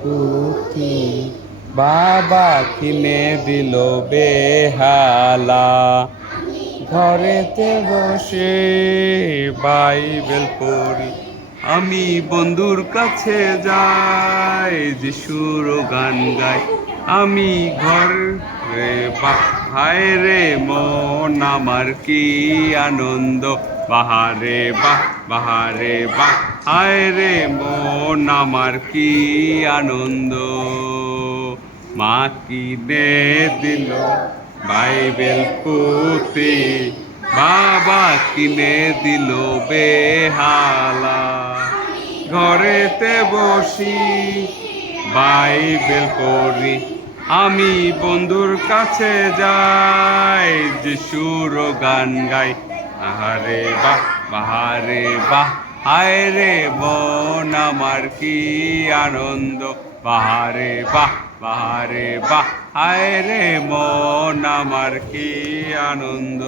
পুঁথি বাবা কিনে দিল বেহালা, ঘরেতে বসে বাইবেল পড়ি, আমি বন্ধুর কাছে যাই, যিশুর গান গাই, আমি ঘরে হায় রে মন আমার কি আনন্দ, বাহারে বাহ বাহারে বাহ, হায় রে মন আমার কি আনন্দ, মা কিনে দিল বাইবেল পুঁথি, বাবা কিনে দিল বেহালা, ঘরেতে বসি বাইবেল পড়ি, আমি বন্ধুর কাছে যাই, যিশুর গান গাই, আহারে বাহ বাহারে বাহ, হায় রে মন আমার কি আনন্দ, বাহারে বাহ বাহারে বাহ, হায় রে মন আমার কি আনন্দ।